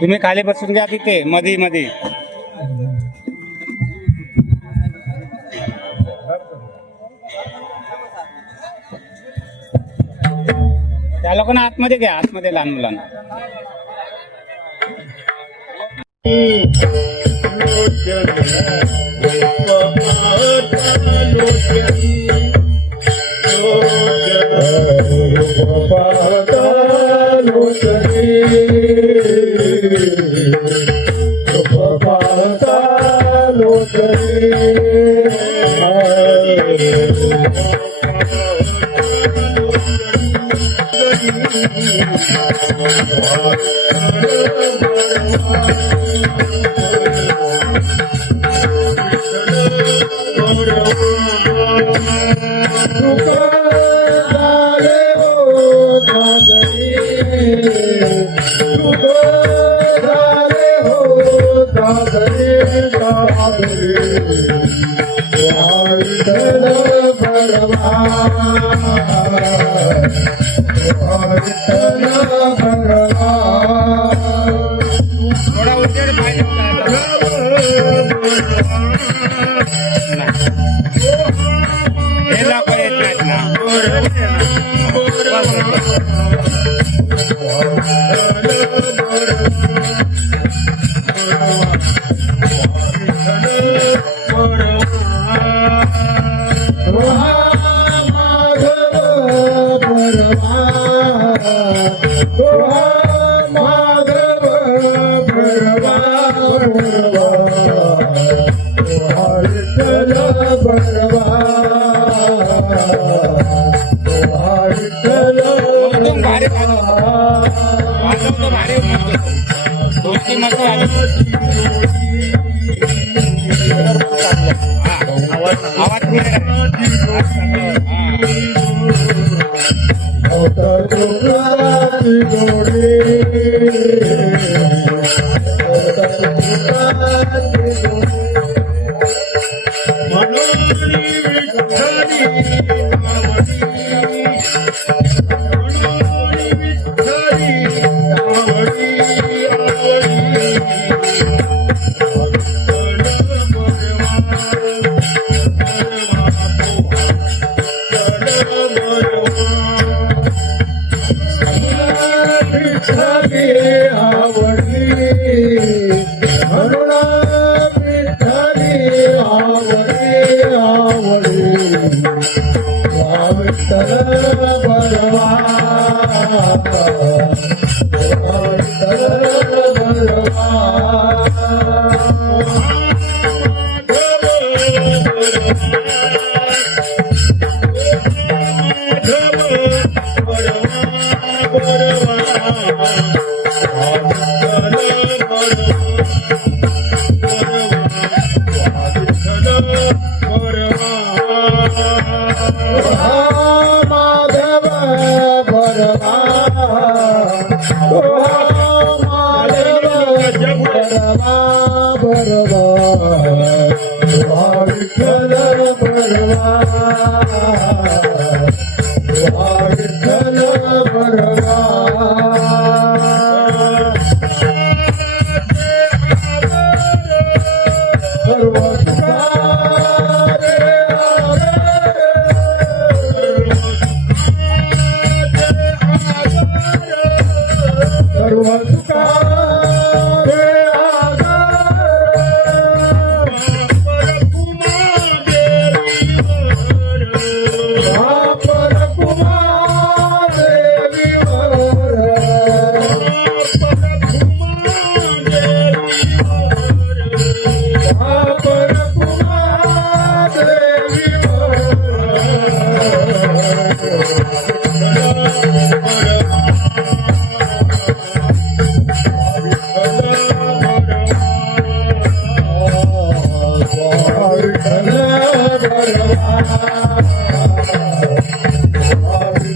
तुम्ही खाली बसून घ्या तिथे मध्ये मध्ये. त्या लोकांना आतमध्ये घ्या, आतमध्ये लहान मुलांना.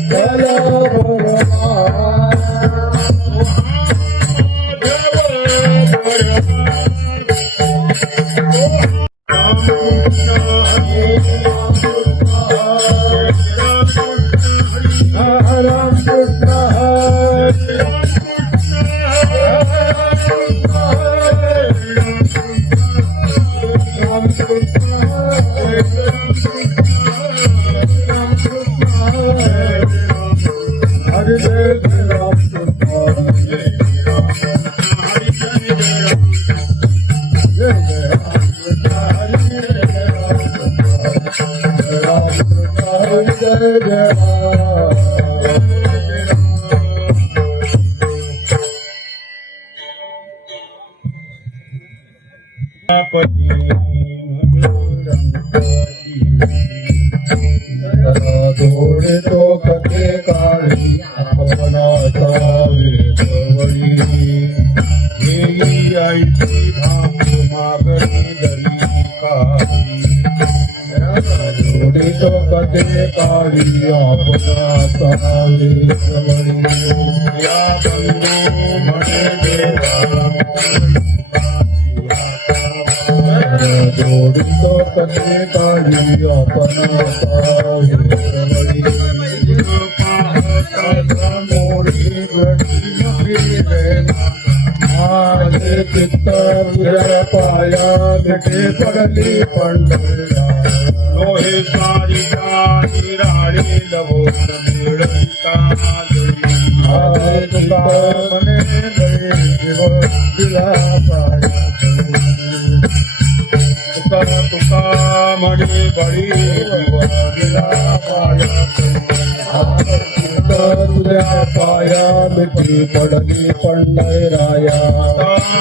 विठ्ठल राम कृष्ण थोडे तो कथे काळी आपणाचा वेळी आईची भाव मागणी दरी काही थोडे तो कथे काळी आपणाचा वेळी या बंधू म्हणे देवा जोडितो कथे काळी आपणाचा माझे चित्त तुझ्या पाया भेटे पडली पंढरा लोहे सारिका निराळी लवोन मिळविता माझे तुका मने गळे जीव दिला पाया तुका म्हणे बळी जीव दिला पाया तुझ्या पाया मिठी पडली पंढराया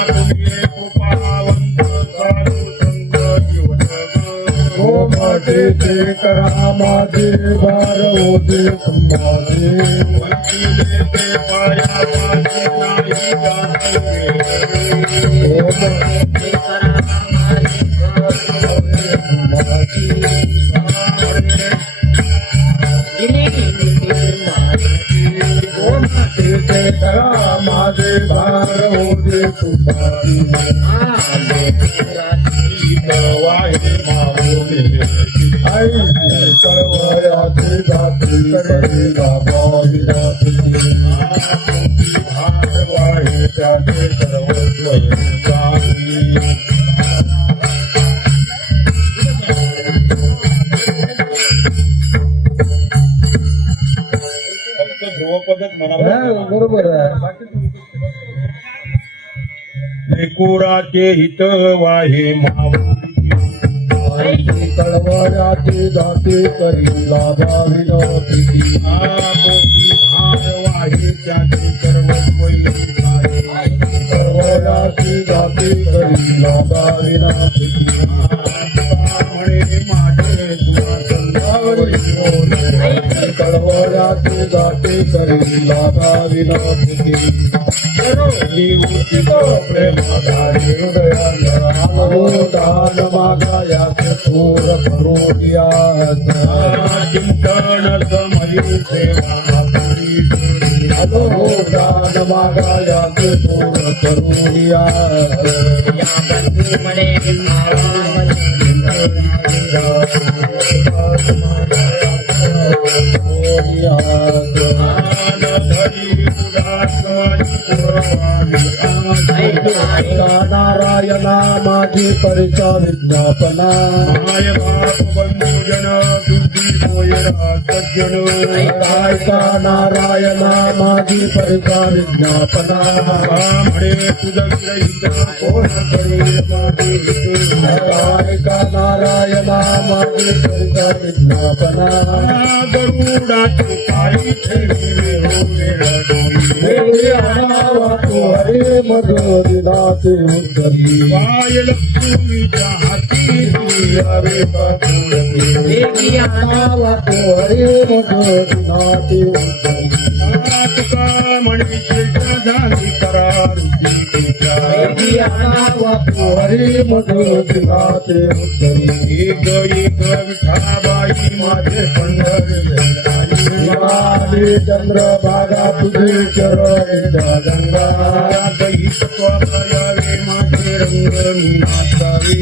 तुम्ही कृपावंत साधू संत जीवन हो माटे ते करा माझे भार होते संभाजे वंचिले ते पाया माझे नाही जाते हो माटे ते करा माझे भार होते संभाजे करा माझे भार होते तुम्हारी वाहे मावले आई कळवयाचे जाते करी बाबा विराते भार वाहे त्याचे सर्वस्व ध्रुवपदच म्हणा बरोबर कुराचे हित वाहे मावळी कळवळ्याचे जाते करी लाभा विनोती मोठी भार वाहे त्याचे सर्वस्व कळवळ्याचे जाते करी लाभा विनोती म्हणे माझे तुला संध्यावरी कळवळ्याचे जाते करी लाभा विनोती प्रेमधारी हृदयान मागायाचे थोर करोडिया चिंतन समरी सेवा दान मागायाचे थोर करोडिया नारायणा माझी परिचा विज्ञापना माय बाप बंधुजन दुःखी होयरा सज्जन ऐका नारायणा माझी परिचा विज्ञापना म्हणे तुझं कोण करी ऐका नारायणा माझी परिचा विज्ञापना गरुडाची पायी हरे मधुरिनाथे उद्धरी पाय लक्ष्मीच्या हाती हरे हरे मधुरिनाथे उद्धरी तुका म्हणे झाली करा हरी मधुर गाते उत्तरी एक एक विठाबाई माझे पंढरी चंद्रभागा तुझे चरणीच्या गंगा दही स्वयावे माझे रंग नाचावे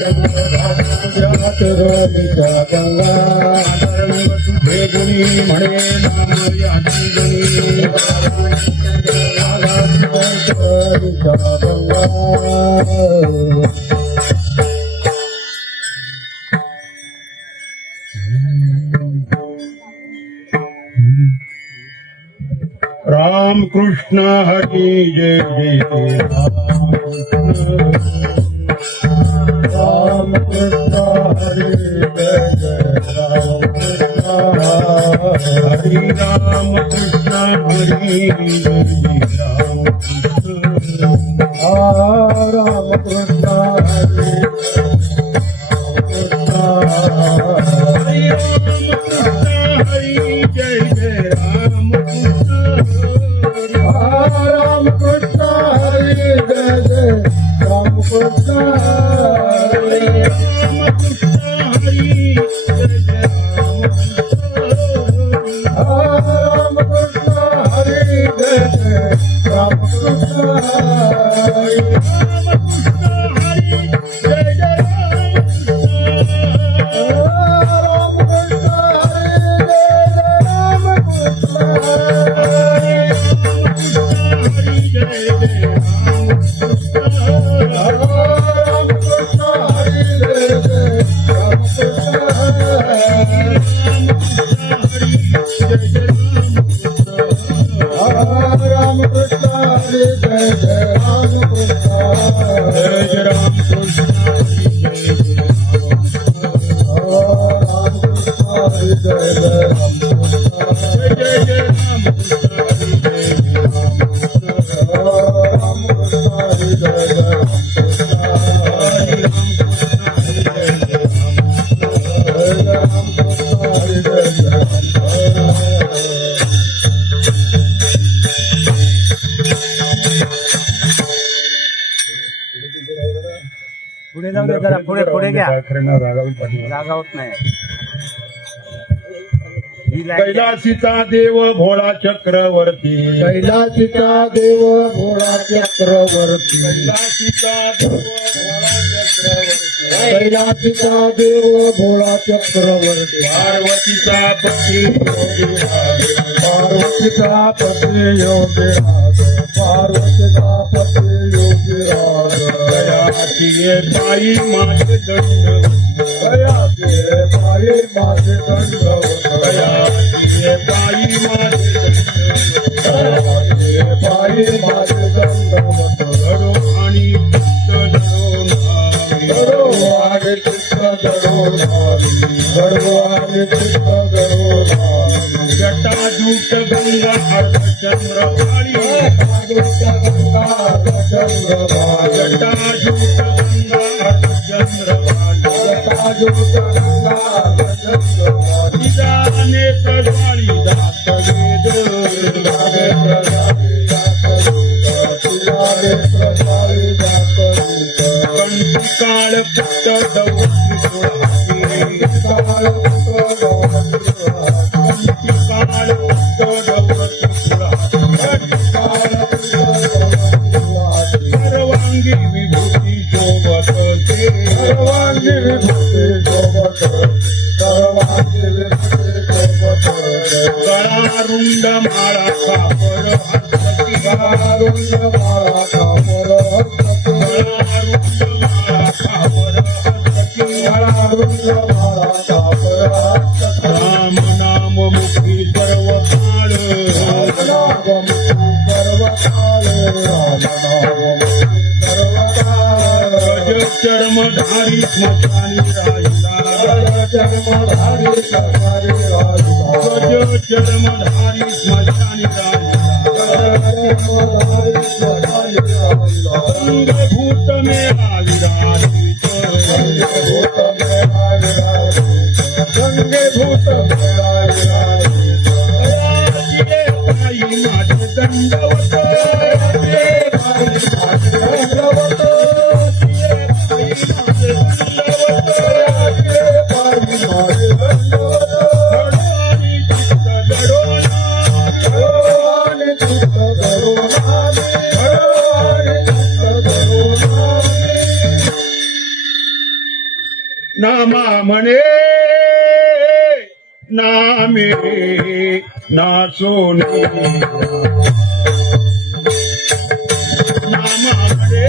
चंद्रभागा चरणीच्या गंगा रंग तुझे गुणी म्हणे नाम याची गुणी चरणीच्या गंगा राम कृष्ण हरी जय जय राम कृष्ण हरी जय जय राम कृष्ण हरि राम कृष्ण हरि जय राम राम कृष्ण हरी जय जय राम कृष्ण राम कृष्ण हरी जय जय राम कृष्ण राम कृष्ण हरी जय राम कृष्ण राम कृष्ण हरी जय जय राम कृष्ण राम कृष्ण हरी जय जय राम कृष्ण राम हरी जय जय राम राम कृष्ण हरी जय जय राम कृष्ण हरी जय जय पुढे जाऊ दे जरा पुढे पुढे घ्या जागा होत नाही ही लाईन कैलासीचा देव भोळा चक्रवर्ती कैलासीचा देव भोळा चक्रवर्ती कैलासीचा देव भोळा चक्रवर्ती कैलासीचा देव भोळा चक्रवर्ती पार्वतीचा पती पार्वतीचा पती योगीराज पार्वतीचा पती योगीराज दयाची पायी माझे दंड दयाचे पायी माझे दंडवत दयाची पायी माझे दंड दयाचे पायी माझे दंडवत घडो आणि चित्त जडो नावे. गडो आणि चित्त गडो नावी गडो आणि चित्त गडो नावी जटाजूट गंगा अर्धचंद्र काळी जटाजूट गंगा अर्धचंद्रभागी जटाजूट गंगा अर्धचंद्र काळी जटाजूट गंगा अर्धचंद्रभागी तिचा अनेक ज्वाळी दात वेद कंठी काळ पुट्ट दौती सोळावी कंठी काळ पुट्ट दौती सोळावी सर्वांगी विभूती शोभत गळारुंड माळा कापर हस्तकी गळारुंड माळा कापर हस्तकी राम नाम मुखी सर्व काळ गज चर्मधारी स्मशानी राहिला गज चर्मधारी स्मशानी राहिला अंगभूत मेळा विराजित दयाची पायी माझे दंडवत नामा म्हणे नामे नाचोनी नामा म्हणे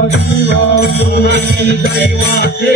आम्ही दैवाचे दैवाचे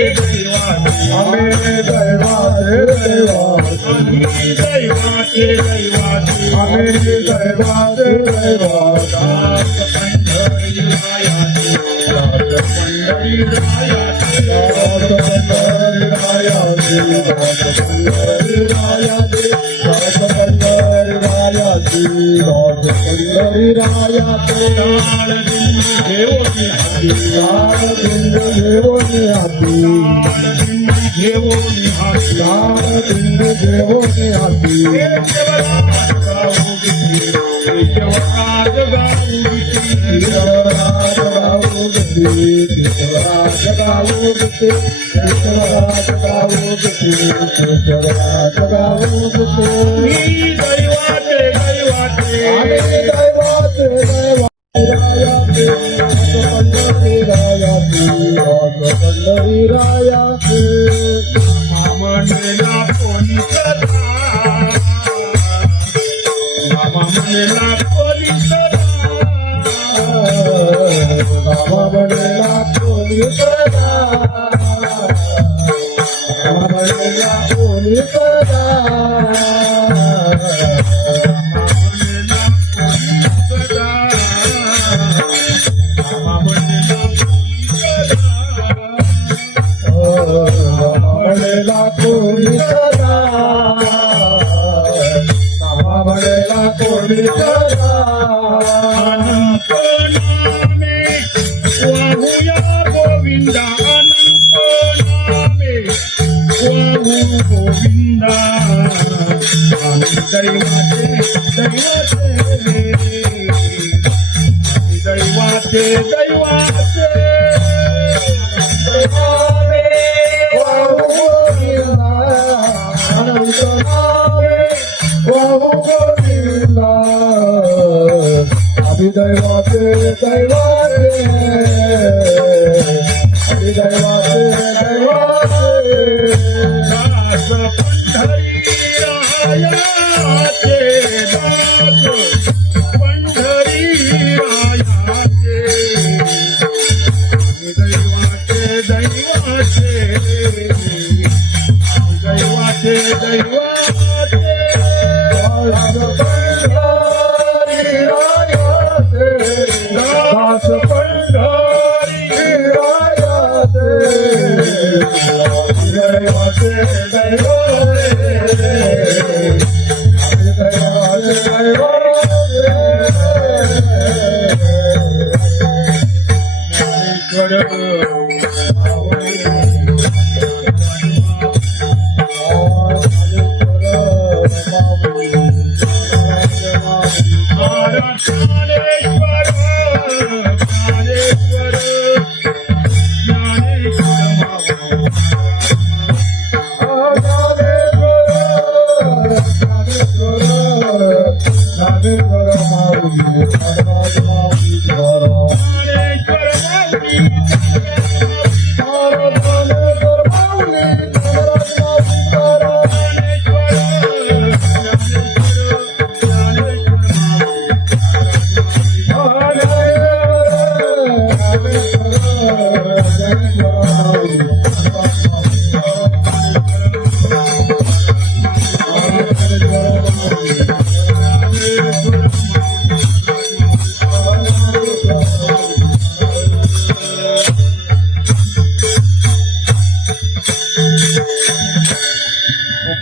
आम्ही दैवाचे दैवाचे आम्ही दैवाचे दैवाचे आम्ही दैवाचे दैवाचे दास पंढरी रायाचे दास पंढरी रायाचे दास पंढरी रायाचे दास पंढरी रायाचे दास पंढरी रायाचे दास पंढरी रायाचे ताळ बिंदू घेऊन हाती लाल बिंद घेऊन हाती ताळ बिंदू घेऊन हाती लाल बिंद घेऊन हाती केशवराज गाऊ गीती केशवराज गाऊ गीती केशवराज गाऊ गती केशवराज गाऊ गती केशवराज गाऊ गती केशवराज गाऊ गती मी दैवाचे दैवाचे आम्ही दैवाचे दैवाचे पंढरी रायाचे पंढरी रायाचे म्हणला कोणी सदा मामा म्हणला कोणी सदा रामा म्हणला कोणी सदा रामा म्हणला कोणी सदा मामा म्हणला कोणी सदा रामा म्हणला कोणी सदा अनंत नामे वाहुया गोविंदा अनंत नामे वाहू गोविंदा आम्ही दैवाचे दैवाचे दैवाचे दैवाचे दैवाचे दैवाचे दैवाचे दैवाचे दास पंढरी रायाचे दास पंढरी रायाचे दैवाचे दैवाचे दैवाचे दैवाचे दास पंढरी रायाचे दैवाचे दैवाचे दैवाचे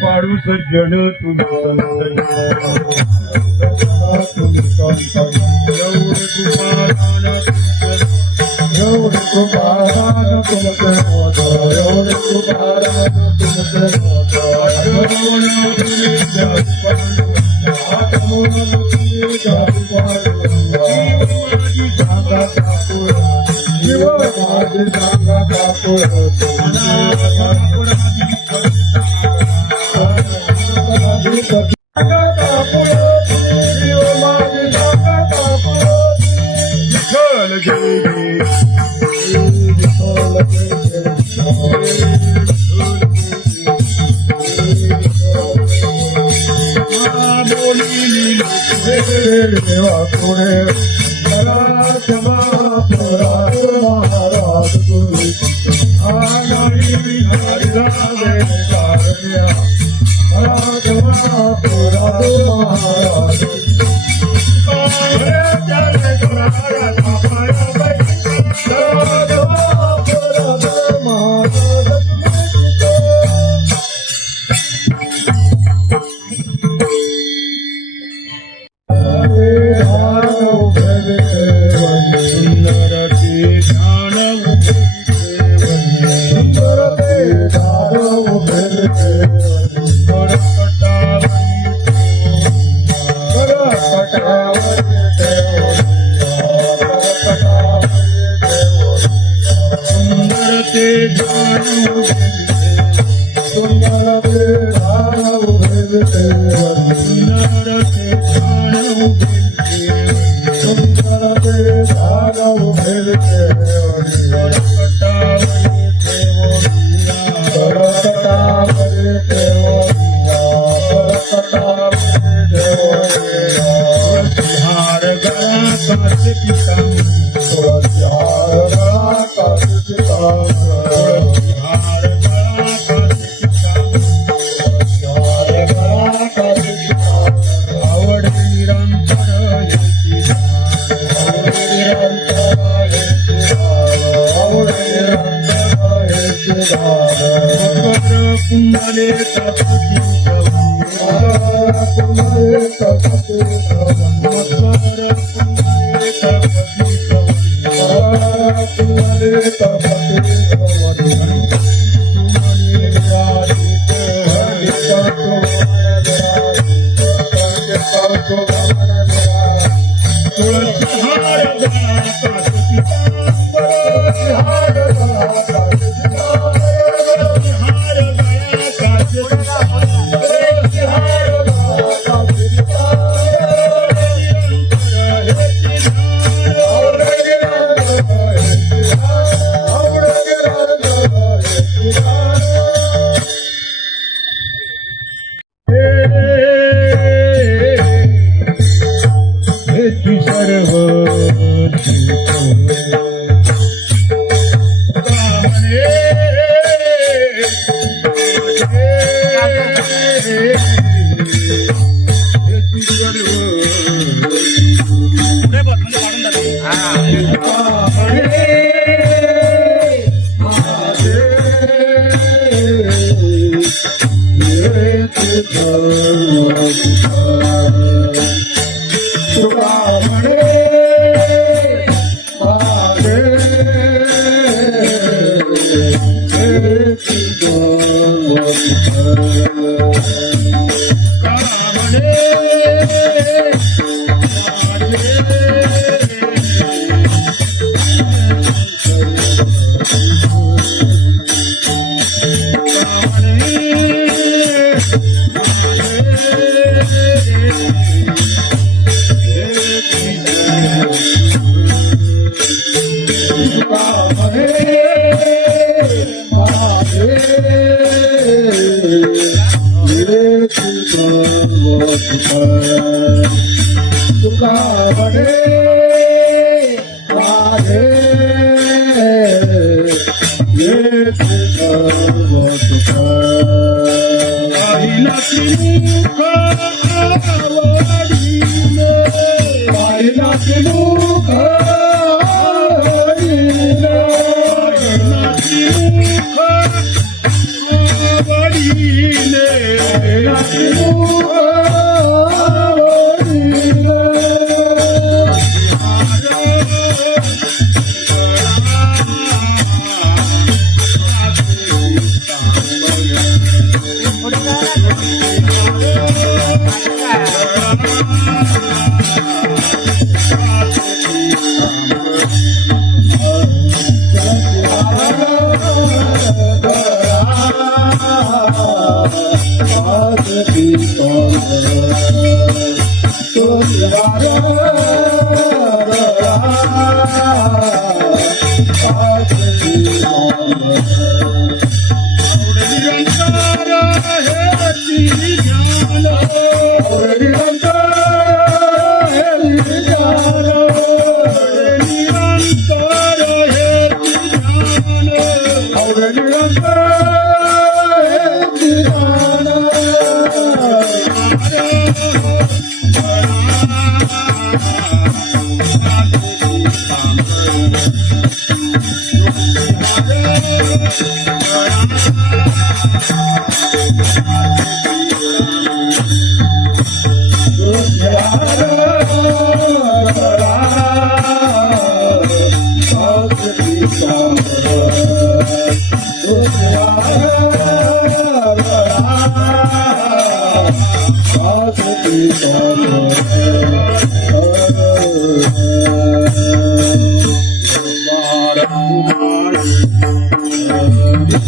पाडू सज्जन तुम्ही संत एवढे तुपारान देवा पुढे क्षमा पुरा ते ध्यान सुंदर ते ध्यान उभे सुंदर ते ध्यान सुंदर ते ध्यान उभे करकटावरी हार गळा काच पितांबर हार गळा काच पितांबर आवड निरंतर कुंभले तपती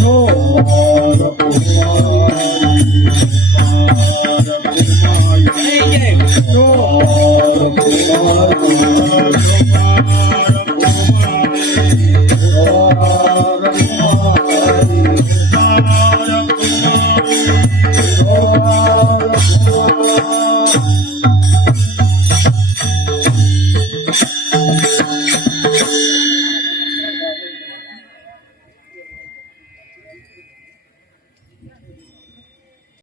हो